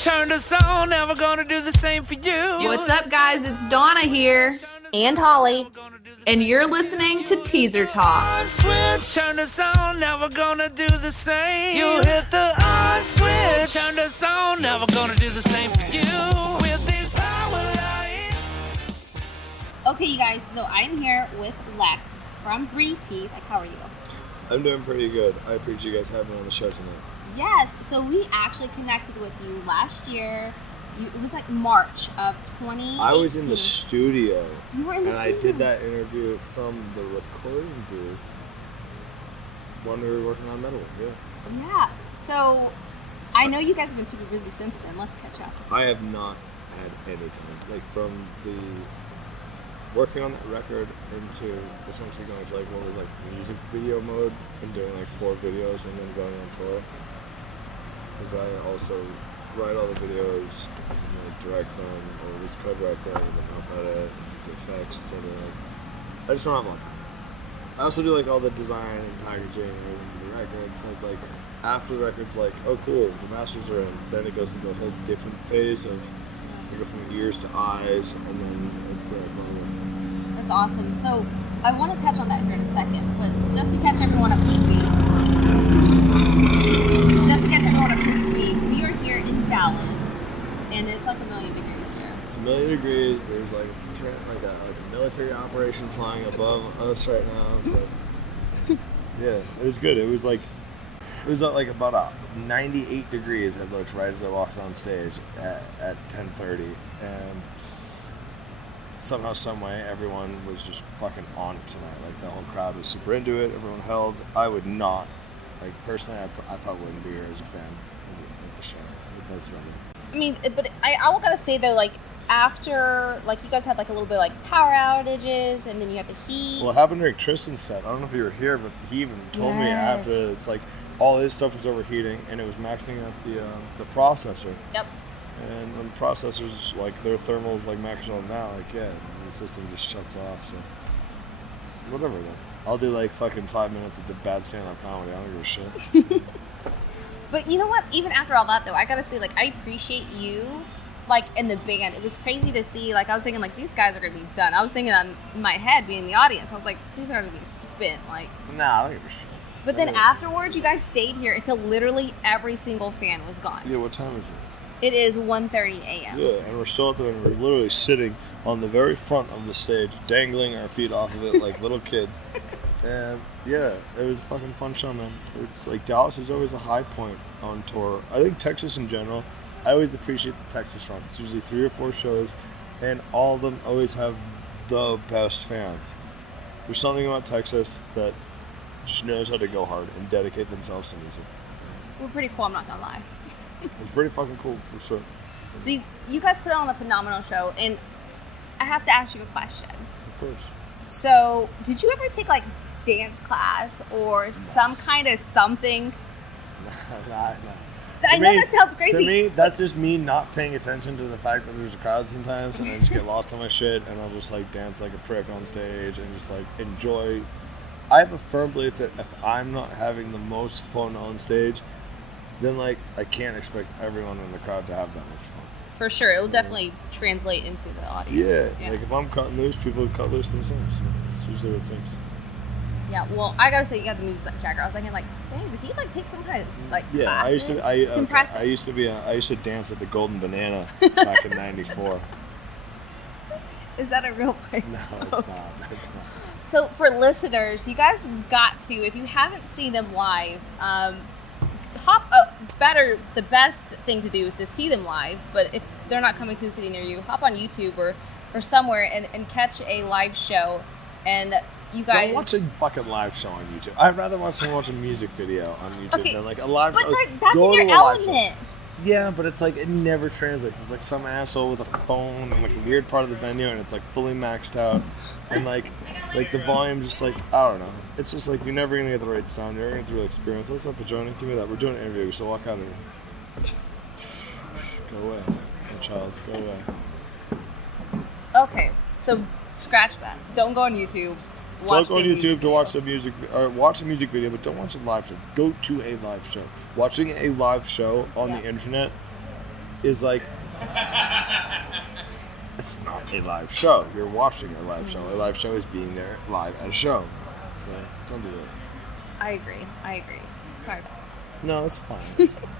Turned us on, never gonna do the same for you. What's up, guys? It's Donna here. And Holly. And you're listening to Teaser Talk. On switch, turned us on, never gonna do the same. You hit the on switch, turned us on, never gonna do the same for you. With these power lights. Okay, you guys, so I'm here with Lex from Breathe Teeth. Like, how are you? I'm doing pretty good. I appreciate you guys having me on the show tonight. Yes, so we actually connected with you last year. It was like March of 2018. I was in the studio. You were in the studio. And I did that interview from the recording booth when we were working on Metal. Yeah. So I know you guys have been super busy since then. Let's catch up. I have not had any time. Like from the working on that record into essentially going to like what was like music video mode and doing like 4 videos and then going on tour. Because I also write all the videos, direct them, or just co-direct them, and then help edit, do effects, etc. I just don't have a lot of time. I also do like all the design and packaging and everything for the record, so it's like after the record's like, oh cool, the masters are in, then it goes into a whole different phase of you go from ears to eyes, and then it's all work. That's awesome. So I want to touch on that here in a second, but just to catch everyone up to speed. We are here in Dallas, and it's like 1,000,000 degrees here. It's 1,000,000 degrees. There's like a military operation flying above us right now. But yeah, it was good. It was like about 98 degrees. It looked right as I walked on stage at 10:30, and somehow, some way, everyone was just fucking on it tonight. Like the whole crowd was super into it. Everyone held. I would not. Like, personally, I probably wouldn't be here as a fan of the show. But that's about it. I mean, but I gotta say, though, like, after, like, you guys had, like, a little bit, like, power outages, and then you had the heat. Well, it happened during Tristan's set. I don't know if you were here, but he even told me after, it's like, all his stuff was overheating, and it was maxing out the processor. Yep. And when processors, like, their thermals, like, max out now, like, yeah, the system just shuts off, so. Whatever, though. I'll do like fucking 5 minutes of the bad stand-up comedy. I don't give a shit. But you know what? Even after all that, though, I gotta say, like, I appreciate you, like, in the band. It was crazy to see. Like, I was thinking, like, these guys are gonna be done. I was thinking on my head, being in the audience, I was like, these are gonna be spent. Like, nah, I don't give a shit. But then afterwards, you guys stayed here until literally every single fan was gone. Yeah, what time is it? It is 1:30 a.m. Yeah, and we're still up there, and we're literally sitting on the very front of the stage, dangling our feet off of it like little kids. And yeah, it was a fucking fun show, man. It's like Dallas is always a high point on tour. I think Texas in general, I always appreciate the Texas run. It's usually 3 or 4 shows, and all of them always have the best fans. There's something about Texas that just knows how to go hard and dedicate themselves to music. We're pretty cool, I'm not gonna lie. It's pretty fucking cool, for sure. So you guys put on a phenomenal show, and I have to ask you a question. Of course. So, did you ever take, like, dance class or some kind of something? No. I know that sounds crazy. To me, that's just me not paying attention to the fact that there's a crowd sometimes, and I just get lost on my shit, and I'll just, like, dance like a prick on stage and just, like, enjoy. I have a firm belief that if I'm not having the most fun on stage, then, like, I can't expect everyone in the crowd to have that much fun. For sure. It will definitely translate into the audience. Yeah. Like, if I'm cutting loose, people cut loose themselves. So that's usually what it takes. Yeah, well, I gotta say, you got the moves like Jagger. I was thinking, like, dang, did he, like, take some kind of, like, classes? It's impressive. I used to dance at the Golden Banana back in '94. Is that a real place? No, it's not. It's not. So, for listeners, you guys got to, if you haven't seen them live, the best thing to do is to see them live, but if they're not coming to a city near you, hop on YouTube or somewhere and catch a live show, and you guys... Don't watch a fucking live show on YouTube. I'd rather watch a music video on YouTube than like a live show. But that's in your element. Yeah, but it's like, it never translates. It's like some asshole with a phone in like a weird part of the venue, and it's like fully maxed out, and like the volume just like, I don't know. It's just like, you're never gonna get the right sound. You're never gonna get the real experience. What's up, Patrona? Give me that. We're doing an interview, so walk out of here. Go away. My child, go away. Okay, so scratch that. Don't go on YouTube. Don't go on YouTube to watch the music, or watch the music video, but don't watch a live show. Go to a live show. Watching a live show on the internet is like, it's not a live show. You're watching a live show. A live show is being there live at a show. So don't do that. I agree. Sorry about that. No, it's fine. It's fine.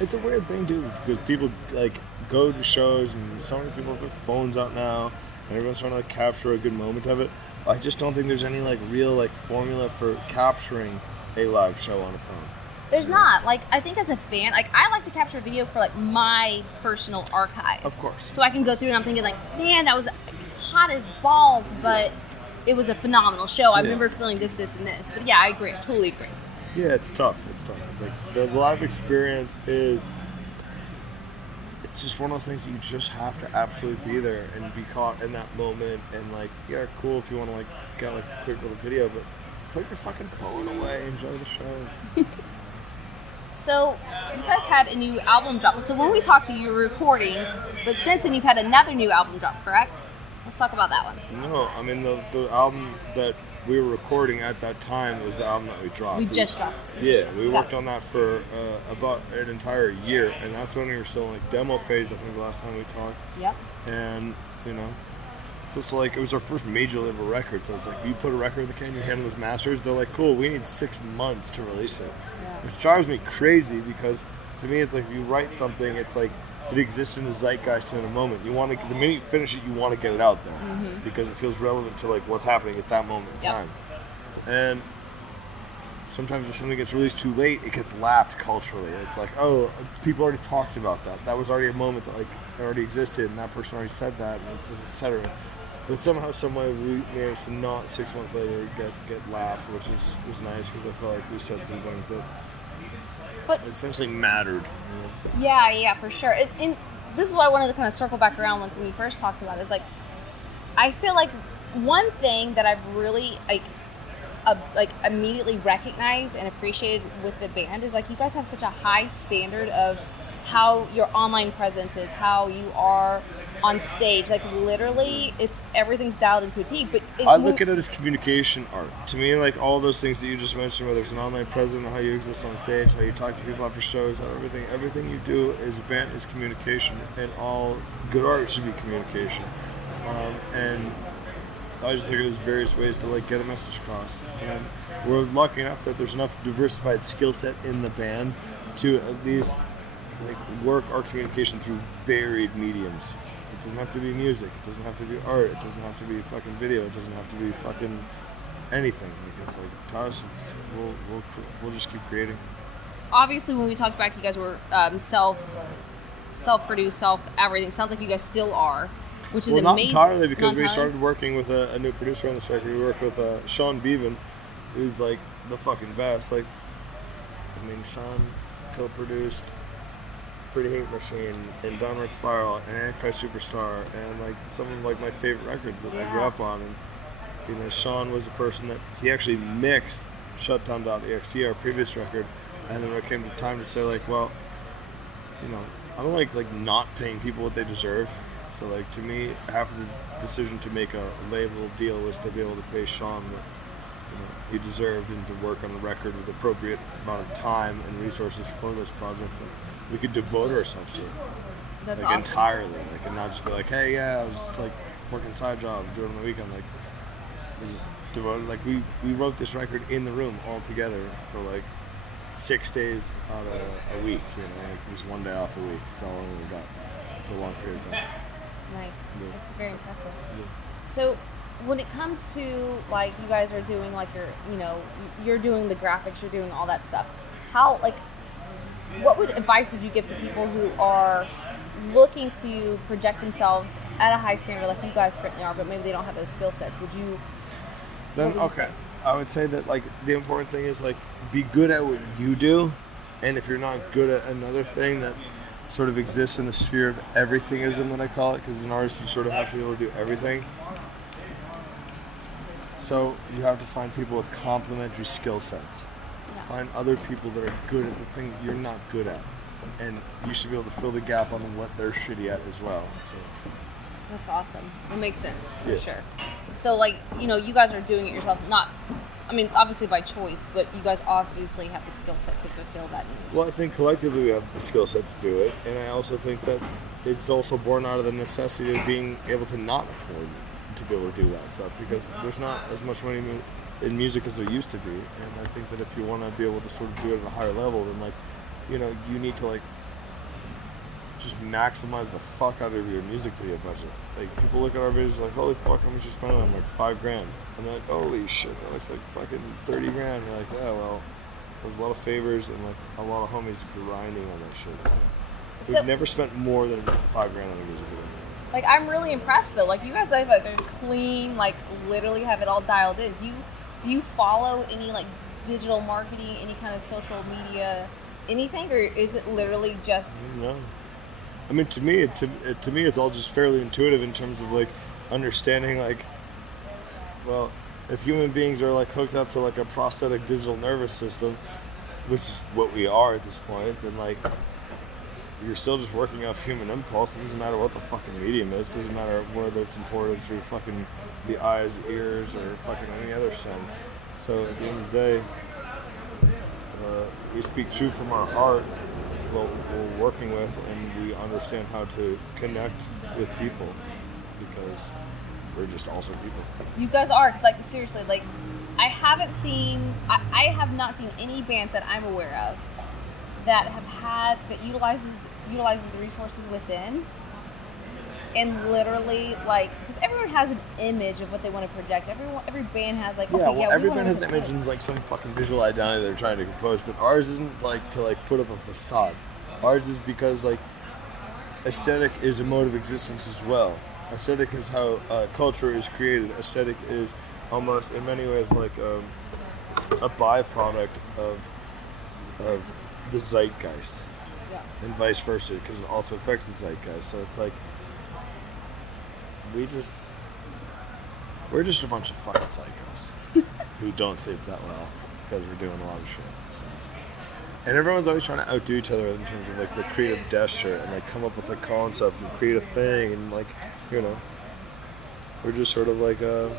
It's a weird thing, dude, because people like go to shows and so many people have their phones out now and everyone's trying to like capture a good moment of it. I just don't think there's any like real like formula for capturing a live show on a phone. There's not. Like, I think as a fan, like, I like to capture video for, like, my personal archive. Of course. So I can go through and I'm thinking, like, man, that was hot as balls, but it was a phenomenal show. I remember feeling this, and this. But, yeah, I agree. I totally agree. Yeah, it's tough. It's like, the live experience is, it's just one of those things that you just have to absolutely be there and be caught in that moment. And, like, yeah, cool if you want to, like, get, like, a quick little video, but put your fucking phone away. Enjoy the show. So, you guys had a new album drop. So, when we talked to you, you were recording, but since then you've had another new album drop, correct? Let's talk about that one. No, I mean, the album that we were recording at that time was the album that we dropped. We just dropped. Yeah, we worked on that for about an entire year, and that's when we were still in like demo phase, I think, the last time we talked. Yep. And, you know, so it's like, it was our first major label record, so it's like, you put a record in the can, you hand those masters, they're like, cool, we need 6 months to release it. Which drives me crazy because to me it's like if you write something, it's like it exists in the zeitgeist in a moment. You want to, the minute you finish it, you want to get it out there because it feels relevant to like what's happening at that moment in time. And sometimes if something gets released too late, it gets lapped culturally. It's like, oh, people already talked about that. That was already a moment that like already existed, and that person already said that, and etc. But somehow, some way, we managed to not 6 months later get lapped, which was nice because I felt like we said some things that essentially mattered. You know? Yeah, for sure. And this is what I wanted to kind of circle back around when we first talked about it, is like, I feel like one thing that I've really immediately recognized and appreciated with the band is like you guys have such a high standard of how your online presence is, how you are on stage. Like literally, everything's dialed into a T. But I look at it as communication art. To me, like all those things that you just mentioned, whether it's an online presence, how you exist on stage, how you talk to people after shows, how everything you do as a band is communication, and all good art should be communication. And I just think there's various ways to like get a message across. And we're lucky enough that there's enough diversified skill set in the band to at least like work our communication through varied mediums. It doesn't have to be music. It doesn't have to be art. It doesn't have to be fucking video. It doesn't have to be fucking anything. Like it's like to us, we'll just keep creating. Obviously, when we talked back, you guys were self-produced, everything. Sounds like you guys still are, which is amazing. Not entirely, because we started working with a new producer on this record. We worked with Sean Bevan, who's like the fucking best. Like, I mean, Sean co-produced Pretty Hate Machine and Downward Spiral and Antichrist Superstar and like some of like my favorite records that I grew up on. And you know, Sean was the person that he actually mixed Shutdown.exe, our previous record. And then when it came to time to say like, well, you know, I don't like not paying people what they deserve. So like to me, half of the decision to make a label deal was to be able to pay Sean what he deserved and to work on the record with appropriate amount of time and resources for this project. We could devote ourselves to it. That's like awesome. Entirely. Like, and not just be like, hey, yeah, I was just like working side job, do it on the weekend. Like, we just devoted. Like, we wrote this record in the room all together for like 6 days out of a week. You know, like just one day off a week. That's all we got for a long period of time. Nice. Yeah. That's very impressive. Yeah. So, when it comes to like you guys are doing like you're doing the graphics, you're doing all that stuff. How what advice would you give to people who are looking to project themselves at a high standard like you guys currently are, but maybe they don't have those skill sets? I would say that like the important thing is like be good at what you do, and if you're not good at another thing that sort of exists in the sphere of everythingism that I call it, because as an artist you sort of have to be able to do everything. So you have to find people with complementary skill sets. Yeah. Find other people that are good at the thing you're not good at. And you should be able to fill the gap on what they're shitty at as well. So that's awesome. It makes sense, for sure. So, like, you guys are doing it yourself. I mean, it's obviously by choice, but you guys obviously have the skill set to fulfill that need. Well, I think collectively we have the skill set to do it, and I also think that it's also born out of the necessity of being able to not afford to be able to do that stuff, because there's not as much money in music as there used to be, and I think that if you want to be able to sort of do it at a higher level, then like, you know, you need to like just maximize the fuck out of your music video budget. Like, people look at our videos like, holy fuck, how much you spent on them? Like $5,000, and they're like, holy shit, that looks like fucking $30,000. You're like, yeah, well, there's a lot of favors and like a lot of homies grinding on that shit. So we've never spent more than $5,000 on a music video. Like, I'm really impressed though. Like, you guys have like a clean, like literally have it all dialed in. Do you follow any like digital marketing, any kind of social media, anything, or is it literally just? No. I mean, to me, it's all just fairly intuitive in terms of like understanding, like, well, if human beings are like hooked up to like a prosthetic digital nervous system, which is what we are at this point, then like you're still just working off human impulse. It doesn't matter what the fucking medium is. It doesn't matter whether it's imported through fucking the eyes, ears, or fucking any other sense. So at the end of the day, we speak true from our heart, what we're working with, and we understand how to connect with people, because we're just also people. You guys are, because like seriously, like I have not seen any bands that I'm aware of that utilizes the resources within, and literally like, because everyone has an image of what they want to project. Every band has like, every band has images and like some fucking visual identity they're trying to compose, but ours isn't like to like put up a facade. Ours is because like aesthetic is a mode of existence as well. Aesthetic is how culture is created. Aesthetic is almost in many ways like a byproduct of the zeitgeist, and vice versa, because it also affects the zeitgeist. So it's like we're just a bunch of fucking psychos who don't sleep that well because we're doing a lot of shit. So. And everyone's always trying to outdo each other in terms of like the creative gesture and like come up with a concept and create a thing, and like, you know, we're just sort of like if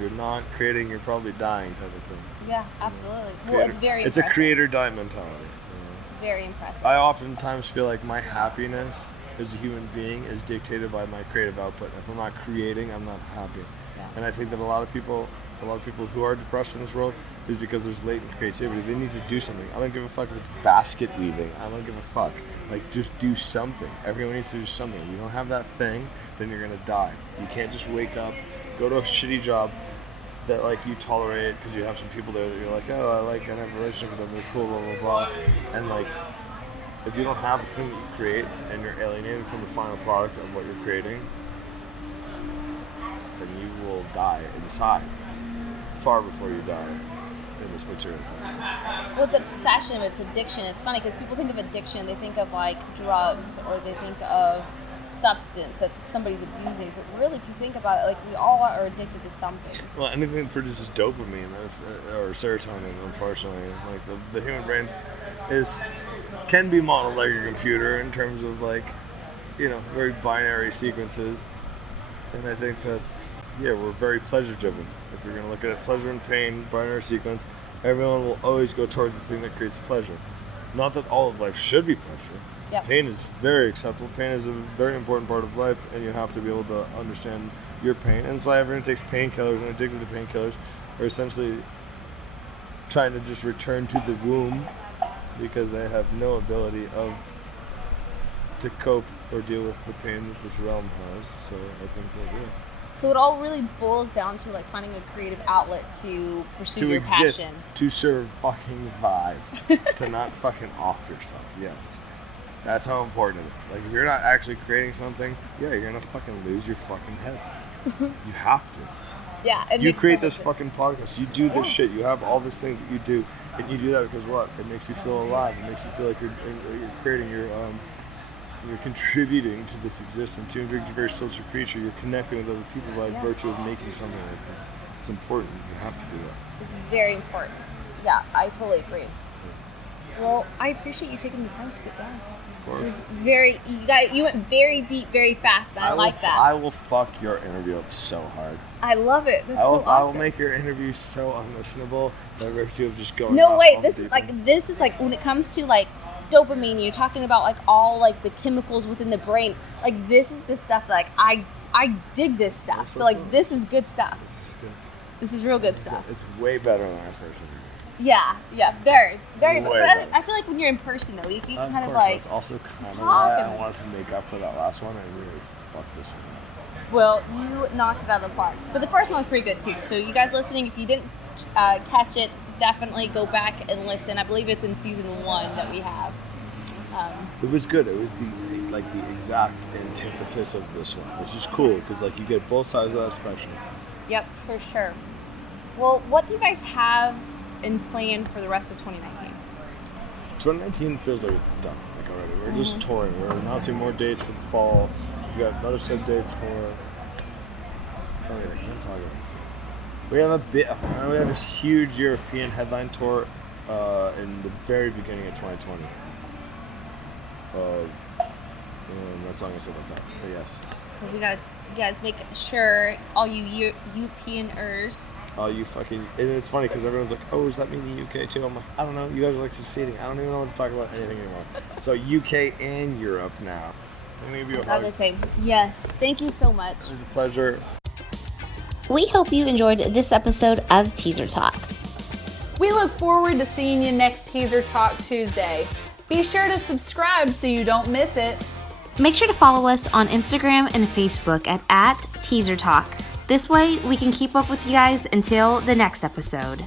you're not creating, you're probably dying type of thing. Yeah, absolutely. Well, it's very It's impressive. a creator die mentality. You know? It's very impressive. I oftentimes feel like my happiness as a human being is dictated by my creative output. If I'm not creating, I'm not happy. Yeah. And I think that a lot of people who are depressed in this world is because there's latent creativity. They need to do something. I don't give a fuck if it's basket weaving. I don't give a fuck. Like, just do something. Everyone needs to do something. If you don't have that thing, then you're gonna die. You can't just wake up, go to a shitty job that like you tolerate because you have some people there that you're like, oh, I have a relationship with them, they're cool, blah, blah, blah. And like, if you don't have the thing that you create and you're alienated from the final product of what you're creating, then you will die inside far before you die in this material time. Well, it's obsession, it's addiction. It's funny because people think of addiction, they think of like drugs, or they think of substance that somebody's abusing, but really if you think about it, like, we all are addicted to something. Well, anything that produces dopamine or serotonin, unfortunately, like the human brain can be modeled like a computer in terms of like, you know, very binary sequences, and I think that we're very pleasure driven. If you're going to look at it, pleasure and pain, binary sequence, everyone will always go towards the thing that creates pleasure. Not that all of life should be pleasure. Yep. Pain is very acceptable. Pain is a very important part of life, and you have to be able to understand your pain. And it's why everyone takes painkillers and addicted to painkillers are essentially trying to just return to the womb because they have no ability to cope or deal with the pain that this realm has. So I think that, So it all really boils down to like finding a creative outlet to pursue your exist, passion. to serve fucking vibe, to not fucking off yourself. Yes. That's how important it is. Like, if you're not actually creating something, you're gonna fucking lose your fucking head. You have to. Yeah, it You makes create perfect this sense. fucking podcast. You do this shit. You have all these things that you do, and you do that because what? It makes you feel alive. It makes you feel like you're creating you're contributing to this existence. You're a very social creature. You're connecting with other people by virtue of making something like this. It's important. You have to do that. It's very important. Yeah, I totally agree. Well, I appreciate you taking the time to sit down. Of course. It was you went very deep, very fast, and I like that. I will fuck your interview up so hard. I love it. That's so awesome. I will make your interview so unlistenable by virtue of just going. No, off wait. on This is like when it comes to like dopamine. You're talking about like all like the chemicals within the brain. Like this is the stuff that, like I dig this stuff. So like this is good stuff. This is good. This is real good stuff. It's way better than our first interview. Yeah, very. Way But better. I feel like when you're in person though, you can kind of course, like that's also kind of talk why and I wanted to make up for that last one. I really fucked this one up. Well, you knocked it out of the park. But the first one was pretty good too. So you guys listening, if you didn't catch it, definitely go back and listen. I believe it's in season 1 that we have. It was good. It was the exact antithesis of this one, which is cool because like you get both sides of that spectrum. Yep, for sure. Well, what do you guys have in plan for the rest of 2019? 2019 feels like it's done. Like already, we're just touring. We're announcing more dates for the fall. We've got another set of dates for. Oh yeah, I can't talk about this. We have this huge European headline tour in the very beginning of 2020. And that's all I'm gonna say about that. But yes. So you guys make sure all you Europeaners. All you fucking. And it's funny because everyone's like, oh, does that mean the UK too? I'm like, I don't know. You guys are like seceding. I don't even know what to talk about anything anymore. So UK and Europe now. I'm gonna give you a hug. I was gonna say yes. Thank you so much. It was a pleasure. We hope you enjoyed this episode of Teaser Talk. We look forward to seeing you next Teaser Talk Tuesday. Be sure to subscribe so you don't miss it. Make sure to follow us on Instagram and Facebook at Teaser Talk. This way we can keep up with you guys until the next episode.